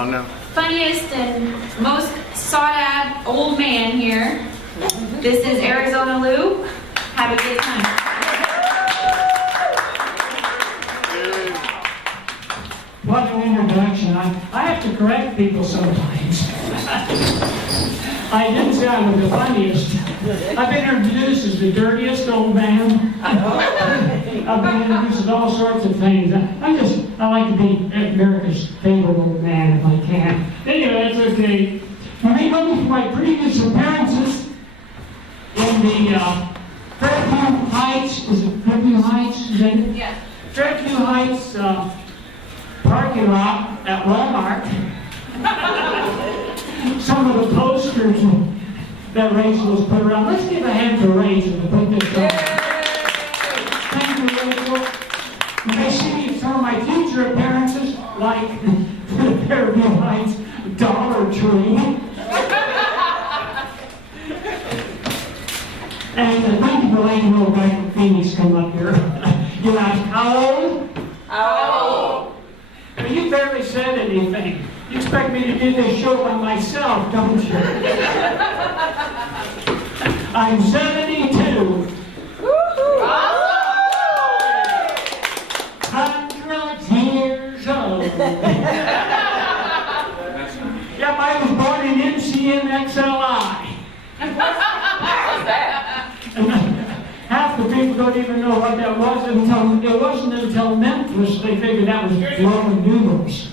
on now. Funniest and most sought-out old man here. This is Arizona Lou. Have a good time. What an introduction. I have to correct people sometimes. I didn't say I was the funniest. I've been introduced as the dirtiest old man. I've been introduced as all sorts of things. I like to be America's favorite old man if I can. Anyway, that's okay. When I go to my previous appearances in the Fairview Heights, is it Fairview Heights? Is that it? Yeah. Fairview Heights parking lot at Walmart. Some of the posters that Rachel has put around. Let's give a hand to Rachel to put this on. Thank you, Rachel. You may see me at some of my future appearances, like the Fairview Heights Dollar Tree. And thank you for letting the little guy from Phoenix come up here. You ask, how old? How old? You barely said anything. You expect me to do this show by myself, don't you? I'm 72. Awesome! 100 years old. Yep, I was born in MCMXLI. Half the people don't even know what that was until, it wasn't until Memphis they figured that was Roman numerals.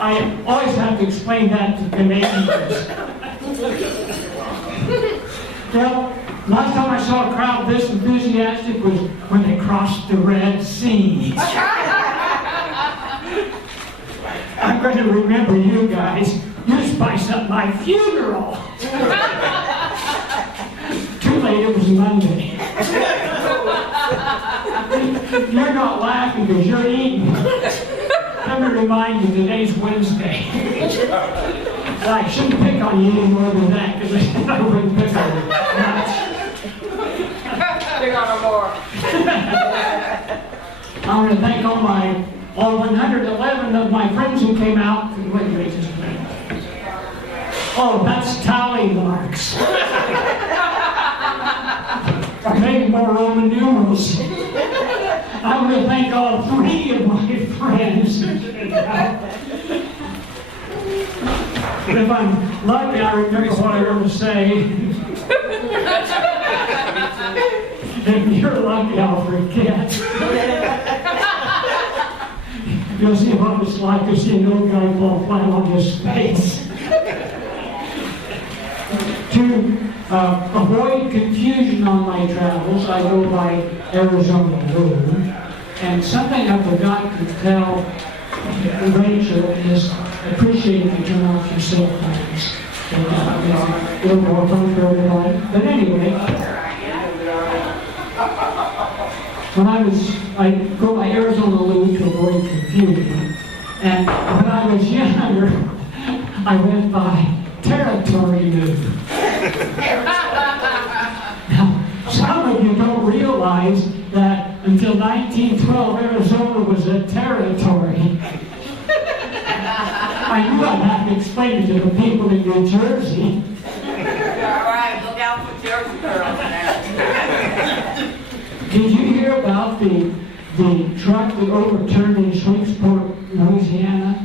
I always have to explain that to Canadians. Well, last time I saw a crowd this enthusiastic was when they crossed the Red Sea. I'm going to remember you guys. You spice up my funeral. Too late, it was Monday. You're not laughing because you're eating. Let me remind you, today's Wednesday. And I shouldn't pick on you any more than that because I wouldn't pick on you much. Pick on her more. I want to thank all 111 of my friends who came out. Wait just a minute. Oh, that's tally marks. I made more Roman numerals. I want to thank all 3 of my friends. If I'm lucky, I remember what I want to say. If you're lucky, I'll forget. You'll see what it's like to see an old guy fall flat on his face. To avoid confusion on my travels, I go by Arizona Lou. And something I forgot to tell Rachel is appreciate if you turn off your cell phones. A little more fun for everybody. But anyway, I go by Arizona Lou to avoid confusion. And when I was younger, I went by Territory Lou. Now, some of you don't realize that until 1912, Arizona was a territory. I knew I'd have to explain it to the people in New Jersey. All right, look out for Jersey girls now. Did you hear about the truck that overturned in Shreveport, Louisiana?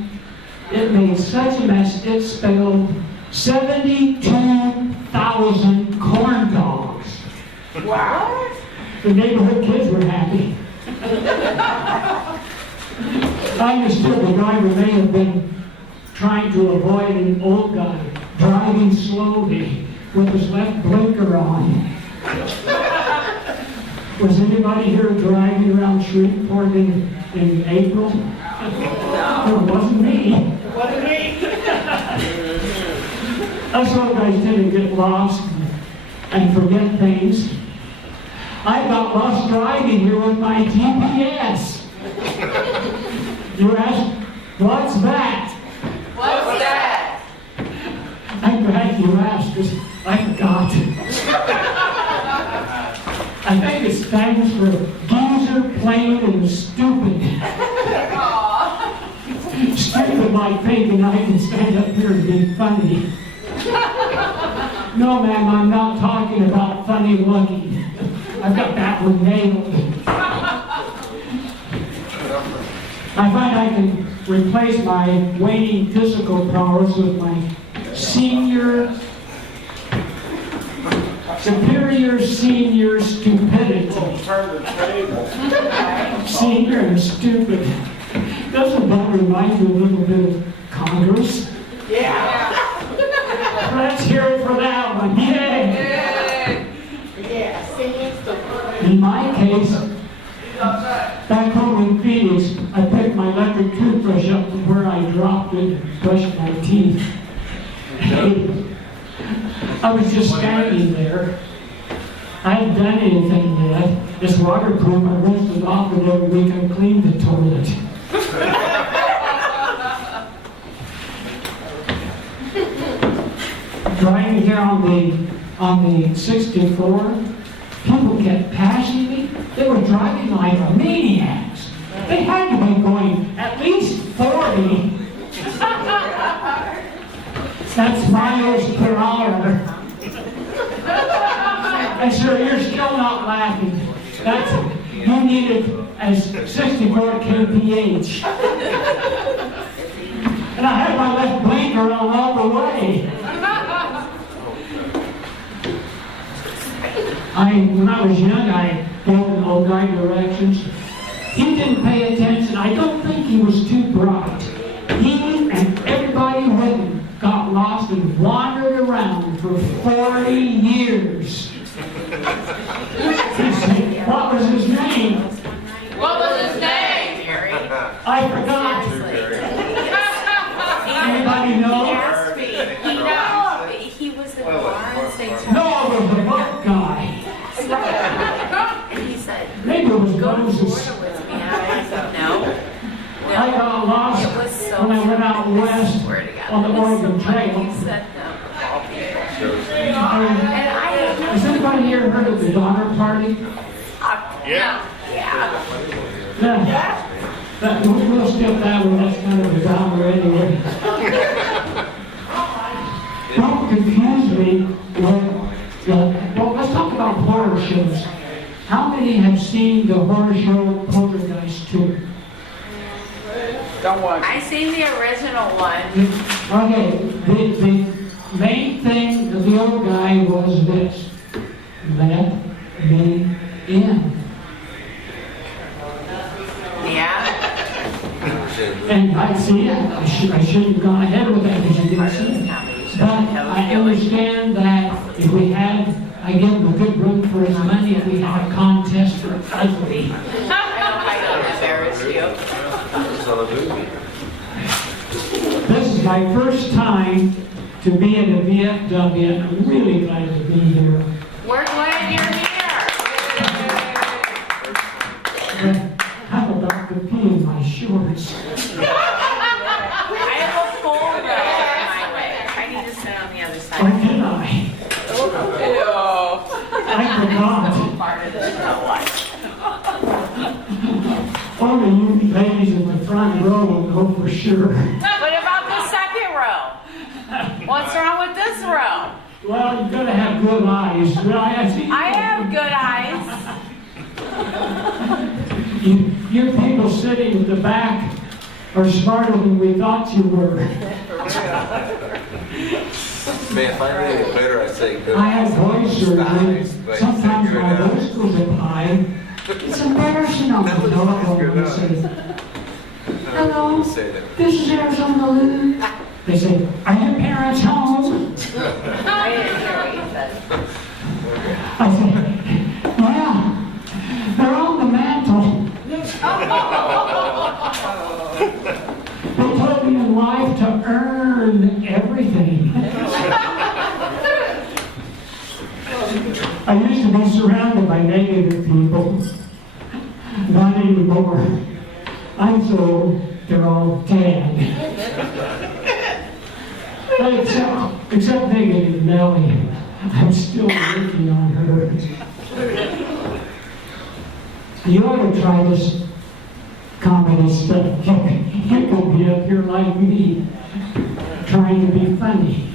It made such a mess, it spilled 72,000 corn dogs. Wow. The neighborhood kids were happy. I understood the driver may have been trying to avoid an old guy driving slowly with his left blinker on. Was anybody here driving around Shreveport in April? No, it wasn't me. It wasn't me. Us old guys tend to get lost and forget things. I got lost driving here with my GPS. You ask, what's that? What's that? I'm glad you asked, because I forgot. I think it stands for geezer, plain, and stupid. Aww. Stupid like thinking I can stand up here and be funny. No, ma'am, I'm not talking about funny looking. I've got that one nailed. I find I can replace my waning physical powers with my superior senior stupidity. Senior and stupid. Doesn't that remind you a little bit of Congress? Yeah. Let's hear it for that one. Yay! Yeah, singing stupid. In my case, back home in Phoenix, I picked my electric toothbrush up from where I dropped it and brushed my teeth. I was just standing there. I hadn't done anything yet. It's waterproof. I rinsed it off it every week. I cleaned the toilet. Driving here on the 64, people kept passing me. They were driving like maniacs. They had to be going at least 40. That's miles per hour. I said, you're still not laughing. You need it as 64 kph. And I had my left blinker on all the way. When I was young, I gave an old guy directions. He didn't pay attention. I don't think he was too bright. He and everybody with him got lost and wandered around for 40 years. What was his name? What was his name? I forgot. Anybody know? He was in Lawrence. No, it was the book guy. And he said, Maybe it was go to Moses. Florida with me. And I said, no. I got lost It was so when I went out west swear to God. on the It was Oregon so funny. Trail. He said no. And I Has anybody here heard of the Donner Party? Yeah. We'll skip that one. That's kind of a downer anyway. Don't confuse me with well, let's talk about horror shows. How many have seen the horror show Poltergeist 2? Don't watch. I seen the original one. Okay, the main thing of the old guy was this: let me in. Yeah. And I see it. I shouldn't have gone ahead with that because you didn't see it. But I understand that if we had, I give him a good run for his money if we had a contest for ugly. I don't embarrass you. This is my first time to be at a VFW, and I'm really glad to be here. We're glad you're here. I'm about to pee in my shorts. I have a full row my way. I need to sit on the other Or side. did I? I forgot. Part of it. No, what? Only you ladies in the front row will know for sure. What about the second row? What's wrong with this row? Well, you've got to have good eyes. Well, I have good eyes. You people sitting in the back are smarter than we thought you were. Man, if I made it better, I'd say good. I had voice surgery. But Sometimes good my enough. voice goes up high. It's embarrassing. I'll That was go up good and enough. say, hello, Say that. this is Arizona Lou. They say, are your parents home? I didn't hear what you said. I say, yeah, they're on the mantle. They told me in life to earn everything. I used to be surrounded by negative people. Not anymore. I'm so old, they're all dead. Except negative Nellie. I'm still working on her. You ought to try this comedy stuff. You could be a up here like me, trying to be funny.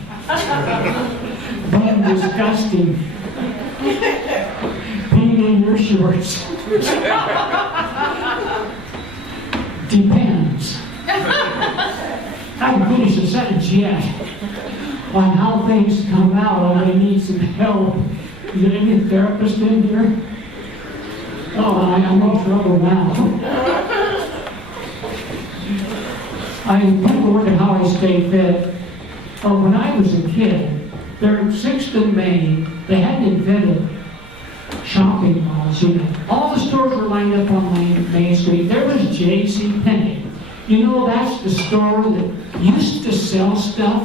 Being disgusting. Being in your shorts. Depends. I haven't finished the sentence yet. On how things come out, I may need some help. Is there any therapist in here? Oh, I'm in trouble now. People wonder how I stay fit. Oh, when I was a kid, there in 6th and Main, they hadn't invented shopping malls. You know, all the stores were lined up on Main Street. There was J.C. Penney. You know, that's the store that used to sell stuff.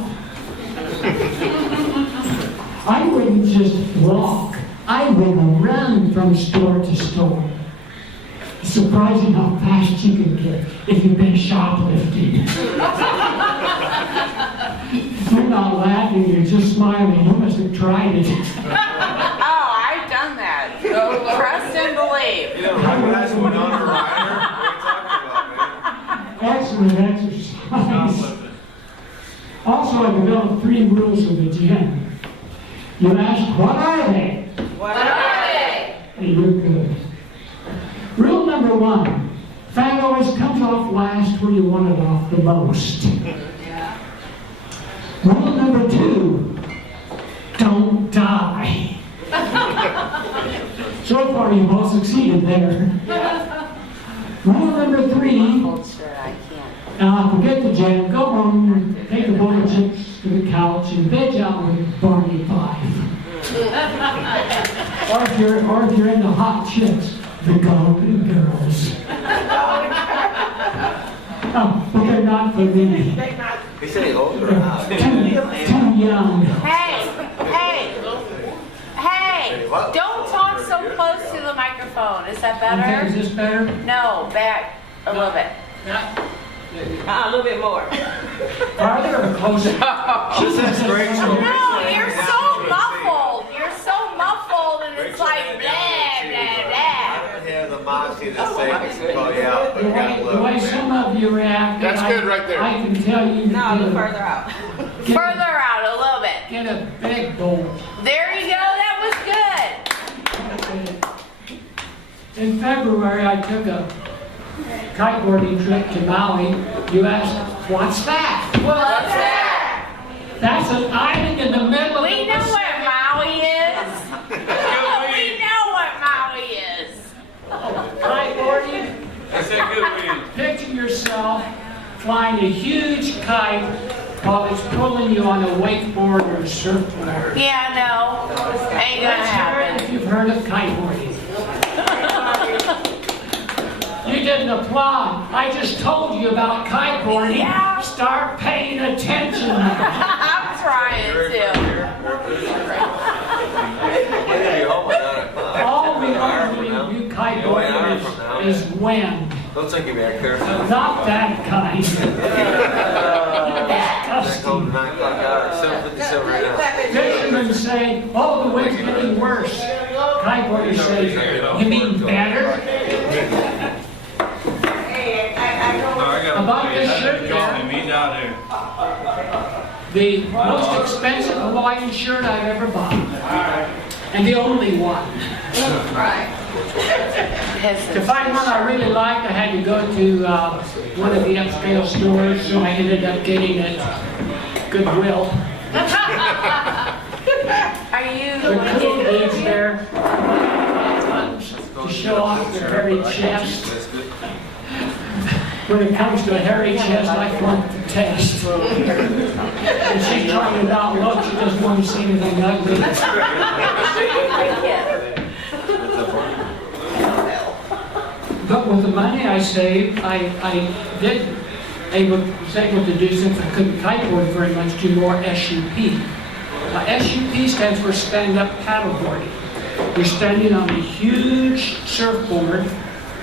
I wouldn't just walk. I would run from store to store. It's surprising how fast you can get if you've been shoplifting. You're not laughing, you're just smiling. You must have tried it. Oh, I've done that. Trust and believe. You know, that's one on a rider. What are you talking about, man? Excellent exercise. Also, I developed 3 rules for the gym. You ask, what are they? What are they? And you're good. Rule number 1, fat always comes off last where you want it off the most. Rule number 2, don't die. So far, you've all succeeded there. Rule number 3, forget the gym, go home, take a bowl of chips to the couch, and veg out with Barney 5. or if you're into hot chicks, the Golden Girls. Oh, but they're not for me. He said he's older or not? Too young. Hey! Don't talk so close to the microphone. Is that Okay, better? is this better? No, back a little bit. A little bit more. Farther or closer? This is great. No, you're so muffled. You're so muffled, and it's like blah, blah, blah. I don't have the moxie to say to call you out, but The you gotta way look. some of you react, That's good right there. I can tell you. No, a little further out. Further out a little bit. Get a big bowl. There you go. That was In February, I took a kiteboarding trip to Maui. You asked, what's that? good. What's that? That's an island in the middle of We the know Pacific. what Maui is. We know what Maui is. Kiteboarding. That's that good weed. Picture yourself flying a huge kite while it's pulling you on a wakeboard or a surfboard. Yeah, no. Ain't gonna Let's hear it happen. if you've heard of kiteboarding. You didn't applaud. I just told you about kiteboarding. Yeah. Start paying attention. I'm trying to. All we want when you do kiteboarding is wind. Don't take me back there. Not that kind. Back home at 9 o'clock hour, 7:57 right now. Fishermen say, oh, the wind's getting worse. Kiteboarders say, you mean better? No, I got About this shirt Call there, me down there. the most expensive Hawaiian shirt I've ever bought. And the only one. To find one I really liked, I had to go to one of the upscale stores, so I ended up getting it Goodwill. Are you The cool dudes there to show off their hairy chest. When it comes to a hairy chest, I flunk the test. And she's talking about look, she doesn't want to see anything ugly. But with the money I saved, I was able to do, since I couldn't kiteboard very much, do more SUP. SUP stands for stand-up paddleboarding. You're standing on a huge surfboard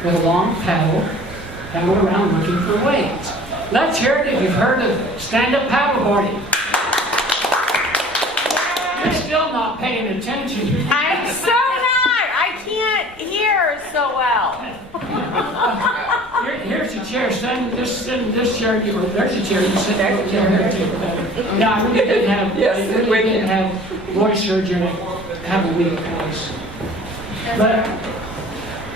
with a long paddle around looking for waves. Let's hear it if you've heard of stand-up paddleboarding. You're still not paying attention. I'm so not. I can't hear so well. Here's your chair. Send this chair. There's your chair. You sit there. Yeah, I really didn't have voice surgery. Have a weak voice, but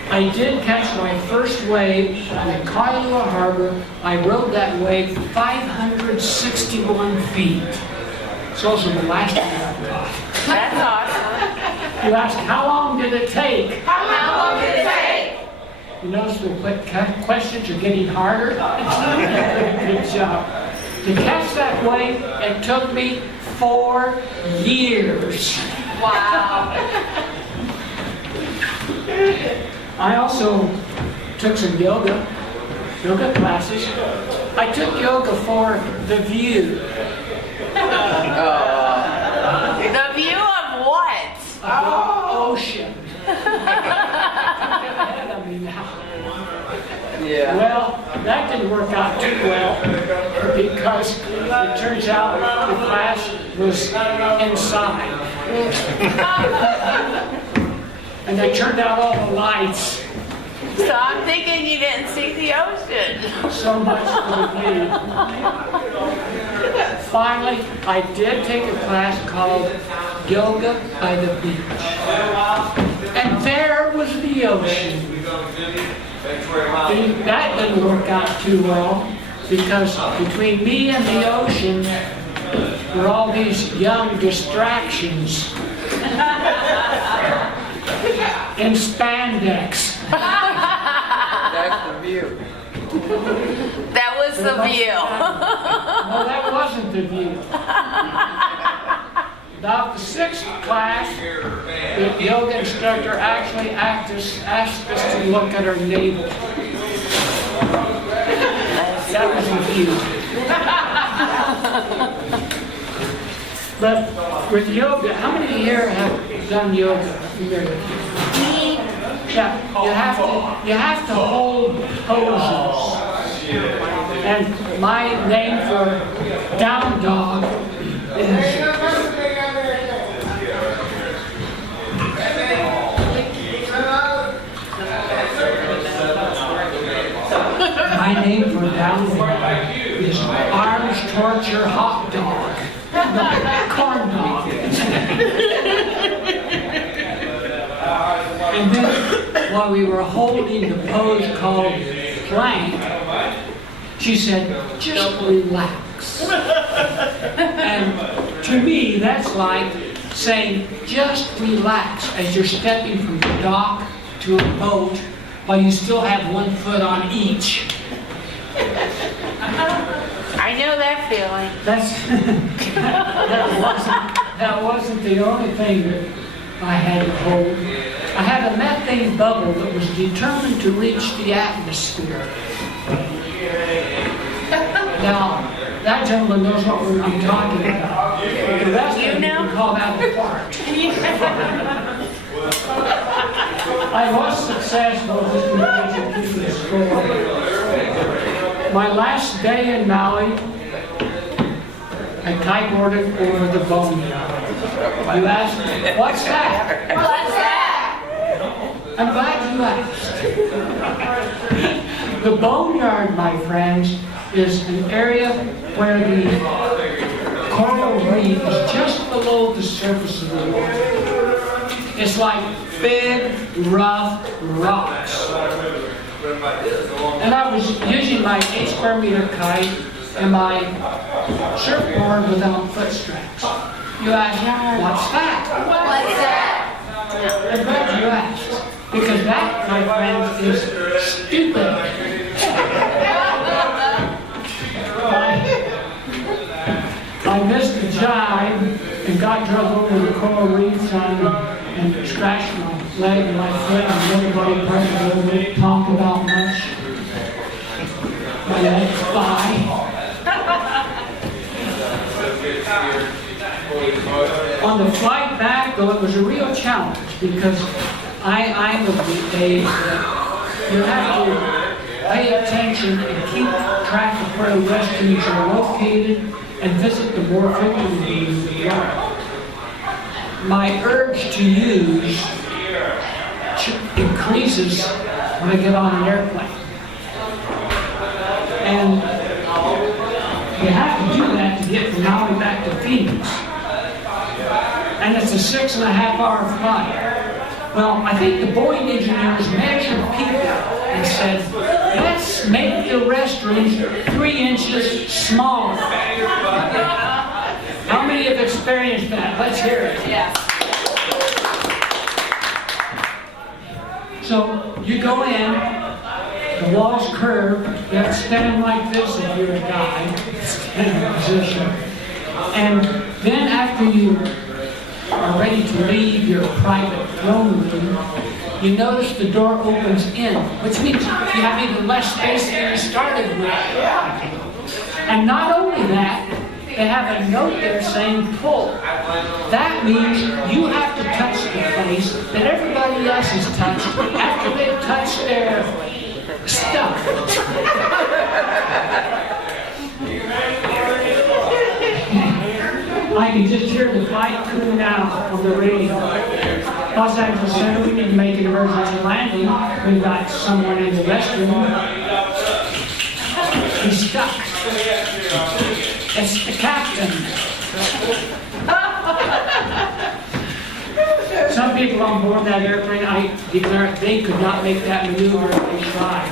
I did catch my first wave on the Kailua Harbor. I rode that wave 561 feet. It's also the last one I've got. That's awesome. You ask, how long did it take? How long did it take? You notice the questions are getting harder? Good job. To catch that wave, it took me 4 years. Wow. I also took some yoga classes. I took yoga for the view. The view of what? Of the ocean. I mean, Yeah. well, that didn't work out too well because it turns out the class was inside. And they turned out all the lights. So I'm thinking you didn't see the ocean. So much for the view. Finally, I did take a class called Yoga by the Beach. And there was the ocean. That didn't work out too well because between me and the ocean were all these young distractions in spandex. That's the view. That was the view. No, that wasn't the view. About the 6th class, the yoga instructor actually asked us to look at our navel. That was the view. But with yoga, how many here have done yoga? Yeah, you have to hold poses. And my name for down dog is arms torture hot dog. Corn dog. And then, while we were holding the pose called plank, she said, just relax. And to me, that's like saying, just relax as you're stepping from the dock to a boat while you still have one foot on each. I know that feeling. That wasn't the only thing that I had to hold. I had a methane bubble that was determined to reach the atmosphere. Now, that gentleman knows what I'm talking about. The rest of you can call that a fart. I was successful just to keep the score. My last day in Maui, I kiteboarded over the boneyard. You asked, what's that? What's that? I'm glad you asked. The boneyard, my friends, is an area where the coral reef is just below the surface of the water. It's like big, rough rocks. And I was using my 8 square meter kite and my surfboard without foot straps. You ask, what's that? What's that? I'm glad you asked. Because that, my friends, is stupid. I missed the jibe and got drug over the coral reefs and scratched my leg and my foot, and everybody probably didn't talk about much. My leg's fine. On the flight back, though, it was a real challenge because I'm of the age that you have to pay attention and keep track of where the restrooms are located and visit them more frequently as you are. My urge to use increases when I get on an airplane. And you have to do that to get from Maui back to Phoenix. And it's a 6.5-hour flight. Well, I think the Boeing engineers measured people and said, let's make the restrooms 3 inches smaller. How many have experienced that? Let's hear it. Yeah. So you go in, the wall's curved, you have to stand like this if you're a guy, stand in position. And then after you are ready to leave your private throne room, you notice the door opens in, which means you have even less space than you started with. And not only that, they have a note there saying pull. That means you have to touch the place that everybody else has touched after they've touched their stuff. I can just hear the flight tune out on the radio. Los Angeles Center, we need to make an emergency landing. We've got someone in the restroom. He's stuck. It's the captain. Some people on board that airplane, I declare, they could not make that maneuver if they tried.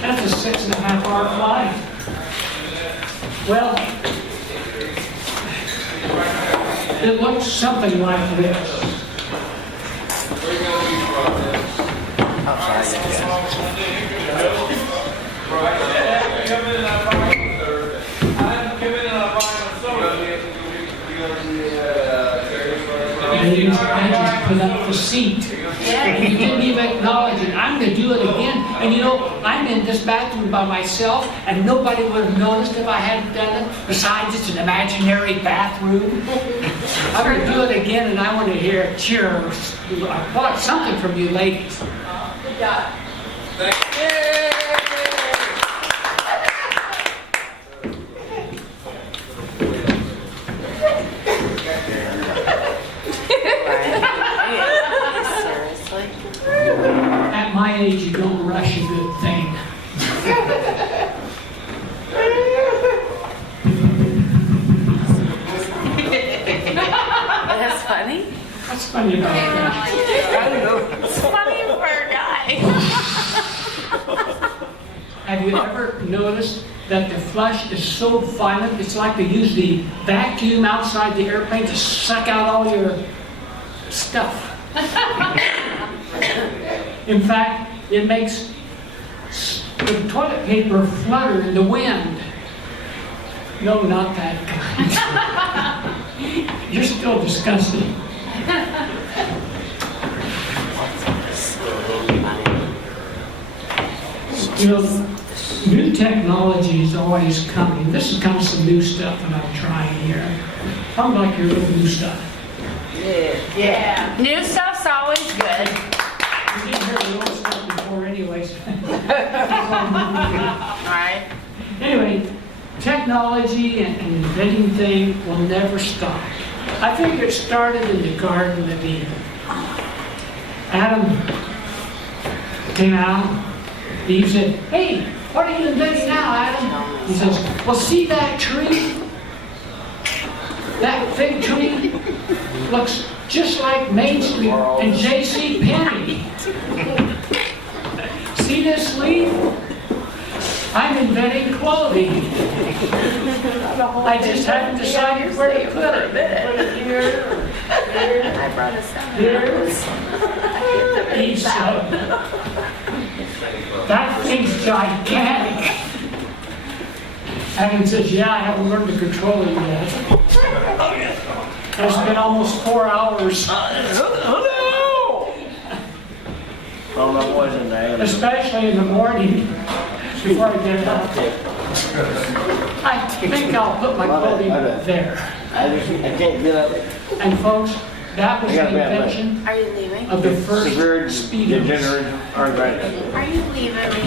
That's a 6.5-hour flight. Well, it looks something like this. Ladies, I just put up the seat. And you didn't even acknowledge it. I'm going to do it again. And you know, I'm in this bathroom by myself, and nobody would have noticed if I hadn't done it. Besides, it's an imaginary bathroom. I'm going to do it again, and I want to hear a cheer. I want something from you ladies. Good job. At my age, you don't rush a good thing. That's funny. What's funny about that? I don't know. It's funny for a guy. Have you ever noticed that the flush is so violent, it's like they use the vacuum outside the airplane to suck out all your stuff. In fact, it makes the toilet paper flutter in the wind. No, not that kind. You're still disgusting. You know, new technology is always coming. This is kind of some new stuff that I'm trying here. I like your little new stuff. Yeah. New stuff's always good. You didn't hear the old stuff before anyways. Alright. Anyway, technology and inventing things will never stop. I think it started in the Garden of Eden. Adam came out. Eve said, hey, what are you inventing now, Adam? He says, well, see that tree? That fig tree looks just like Main Street and J.C. Penney. See this leaf? I'm inventing clothing. I just haven't decided where to put it. Put it here. I brought a son. Here. Each side. That thing's gigantic. Adam says, yeah, I haven't learned to control it yet. It's been almost 4 hours. Especially in the morning before I get up. I think I'll put my clothing there. I can't get up. And folks, that was the invention Are you leaving? of the first Severe speedos. degenerative arthritis. Are you leaving me?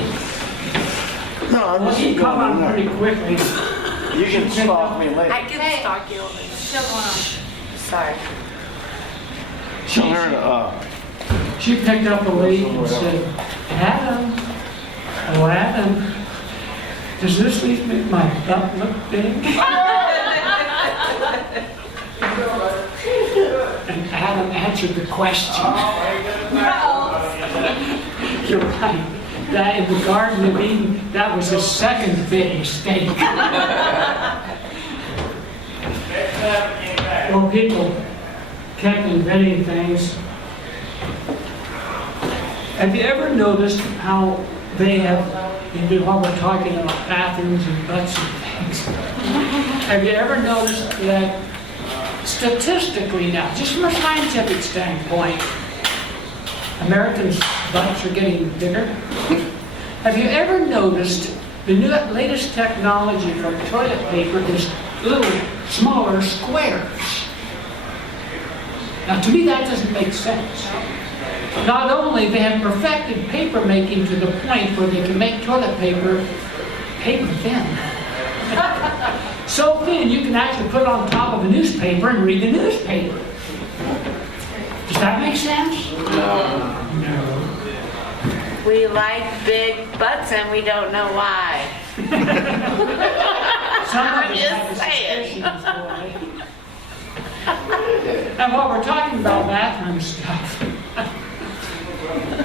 No, I'm Well, just he come on going pretty quickly. You can stalk me later. I can stalk you. Still going on. Sorry. She'll learn, She picked up the lead and said, Adam, oh Adam, does this leaf make my butt look big? And Adam answered the question. You're right. That in the Garden of Eden, that was his second big mistake. Well, people kept inventing things. Have you ever noticed how they have, while we're talking about bathrooms and butts and things, have you ever noticed that statistically now, just from a scientific standpoint, Americans' butts are getting bigger? Have you ever noticed the latest technology for toilet paper is little smaller squares? Now to me that doesn't make sense. Not only they have perfected paper making to the point where they can make toilet paper thin. So thin you can actually put it on top of a newspaper and read the newspaper. Does that make sense? No. We like big butts and we don't know why. Some of I'm us just have the saying. suspicions, boy. And while we're talking about bathroom stuff,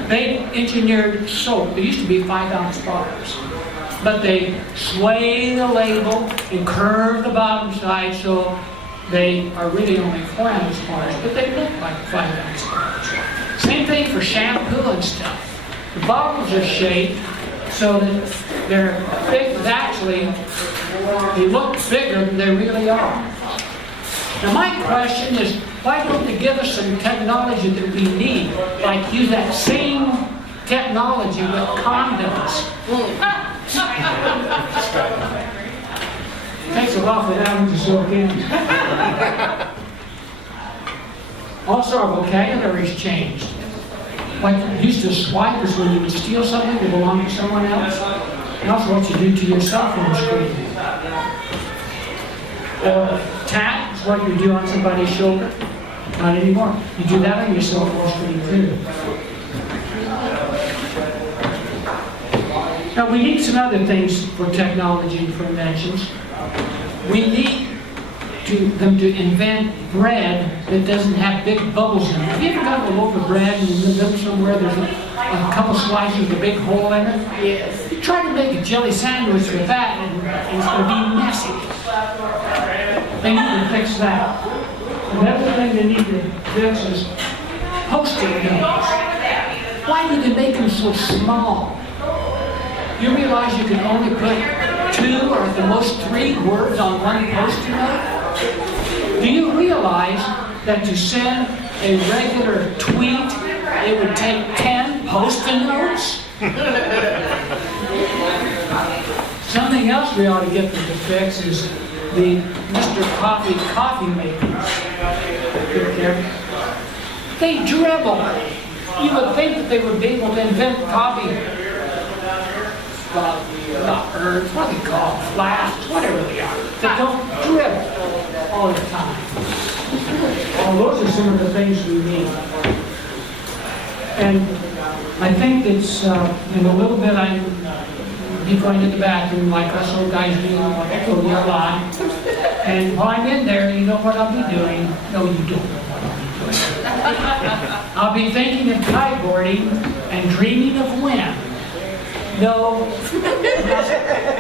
they engineered soap. There used to be 5-ounce bars, but they sway the label and curve the bottom side so they are really only 4-ounce bars, but they look like 5-ounce bars. Same thing for shampoo and stuff. The bottles are shaped so that they're thick, but actually they look bigger than they really are. Now my question is, why don't they give us some technology that we need? Like use that same technology with condoms. Takes a while for them to soak in. Also our vocabulary's changed. Like used to swipe is when you would steal something that belonged to someone else. And also what you do to your cell phone screen. Tap is what you do on somebody's shoulder. Not anymore. You do that on your cell phone screen too. Now we need some other things for technology and for inventions. We need them to invent bread that doesn't have big bubbles in it. Have you ever got a loaf of bread and in the middle somewhere there's a couple slices with a big hole in it? Yes. You try to make a jelly sandwich with that and it's going to be messy. They need to fix that. Another thing they need to fix is Post-it notes. Why do they make them so small? You realize you can only put 2 or at the most 3 words on one Post-it note? Do you realize that to send a regular tweet, it would take 10 Post-it notes? Something else we ought to get them to fix is the Mr. Coffee makers. They dribble. You would think that they would be able to invent coffee. Not urns, what do they call them? Flasks, whatever they are. That don't dribble all the time. Well, those are some of the things we need. And I think it's in a little bit I'm be going to the bathroom like us old guys do on the lot. And while I'm in there, you know what I'll be doing? No, you don't know what I'll be doing. I'll be thinking of kiteboarding and dreaming of when. No,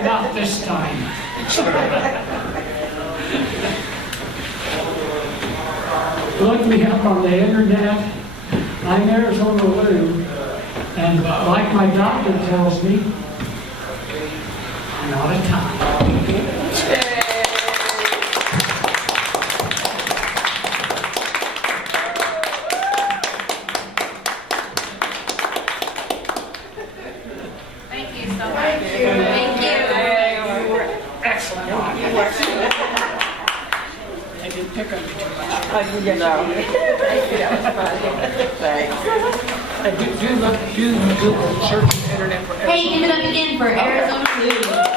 not this time. Look me up on the internet. I'm Arizona Lou, and like my doctor tells me, I'm out of time. Thank you so much. Thank you. Excellent. I didn't pick on you too much. Do Google, search the internet for Hey, give it up again for Arizona Lou.